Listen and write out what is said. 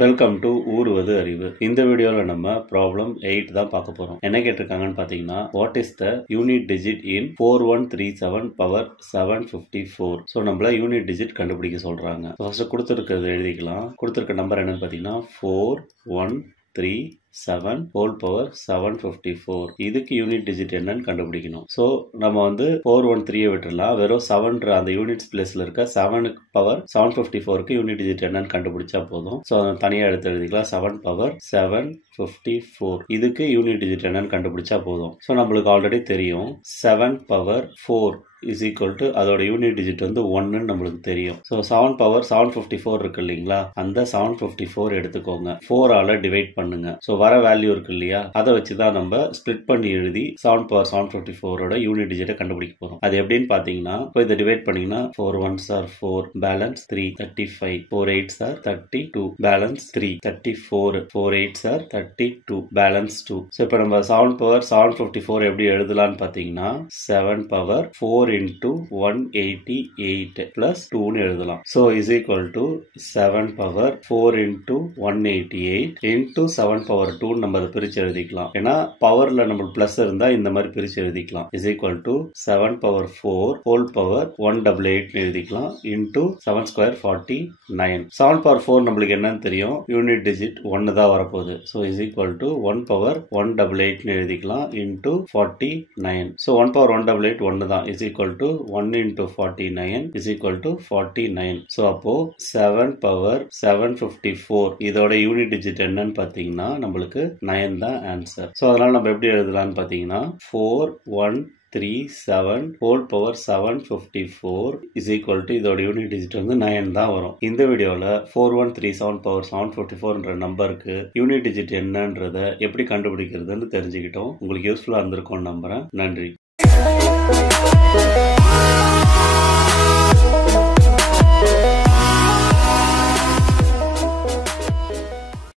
Welcome to ஊறுவது அறிவு. இந்த வீடியோல நம்ம ப்ராப்ளம் 8 தான் பார்க்க போறோம். என்ன கேட்டிருக்காங்கன்னு பாத்தீங்கன்னா, what is the unit digit in 4137 power 754? So நம்மள யூனிட் டிஜிட் கண்டுபிடிக்க சொல்றாங்க. ஃபர்ஸ்ட் கொடுத்துருக்கிறது எழுதிக்கலாம். கொடுத்துருக்க நம்பர் என்னன்னு பாத்தீங்கன்னா 4137 ஹோல் பவர் 754. இதுக்கு யூனிட் டிஜிட் என்னன்னு கண்டுபிடிக்கணும். ஸோ நம்ம வந்து 413 விட்டுடலாம். வெறும் 7 அந்த யூனிட்ஸ் பிளேஸ்ல இருக்க 7 பவர் 754க்கு யூனிட் டிஜிட் என்னன்னு கண்டுபிடிச்சா போதும். ஸோ அதை தனியாக எடுத்து எழுதிக்கலாம். 7 பவர் 754 இதுக்கு யூனிட் டிஜிட் என்னன்னு கண்டுபிடிச்சா போதும். ஸோ நம்மளுக்கு ஆல்ரெடி தெரியும் 7 பவர் 4 இஸ் ஈக்குவல் டு அதோட யூனிட் டிஜிட் வந்து 1ன்னு நம்மளுக்கு தெரியும். ஸோ 7 பவர் 754 இருக்கு இல்லைங்களா, அந்த 754 எடுத்துக்கோங்க, 4 ஆல டிவைட் பண்ணுங்க. ஸோ வர வேல்யூ இருக்கு இல்லையா, அதை வச்சு தான் நம்ம ஸ்பிளிட் பண்ணி எழுதி 7 பவர் 754 யூனிட் டிஜிட்டை கண்டுபிடிக்க போறோம். அது எப்படின்னு பாத்தீங்கன்னா, இப்போ இதை டிவைட் பண்ணீங்கன்னா 4 1s are 4, balance 3, 35, 4 8s are 32, balance 3, 34, 4 8s are 32, balance 2. So இப்போ நம்ம 7 பவர் 754 எப்படி எழுதலாம்னு பாத்தீங்கன்னா 7 பவர் 4 into 188 plus 2 எழுதலாம். So is equal to 7 power 4 into 188 into 7 power 2 நம்ம அதை பிரிச்சு எழுதிக்கலாம். ஏன்னா பவர்ல நம்ம பிளஸ் இருந்தா இந்த மாதிரி பிரிச்சு எழுதிக்கலாம். is equal to 7 power 4 whole power 188 எழுதிக்கலாம் into 7 square 49. 7 power 4 நம்மளுக்கு என்னன்னு தெரியும், யூனிட் டிஜிட் 1 தான் வரப்போகுது. So is equal to 1 power 188 எழுதிக்கலாம் into 49. So 1 power 188 1 தான். is equal to 1 into 49 is equal to 49. So அப்போ 7 power 754 இதோட யூனிட் டிஜிட் என்னன்னு பாத்தீங்கன்னா நம்மளுக்கு 9 தான் ஆன்சர். ஸோ அதனால நம்ம எப்படி எழுதலாம்னு பாத்தீங்கன்னா 4137 whole power 754 is equal to இதோட யூனிட் டிஜிட் வந்து 9 தான் வரும். இந்த வீடியோல 4137 பவர் 754 நம்பருக்கு யூனிட் டிஜிட் என்னன்றத எப்படி கண்டுபிடிக்கிறதுன்னு தெரிஞ்சுக்கிட்டோம். உங்களுக்கு யூஸ்ஃபுல்லா இருந்திருக்கும்னு நம்புறேன். நன்றி.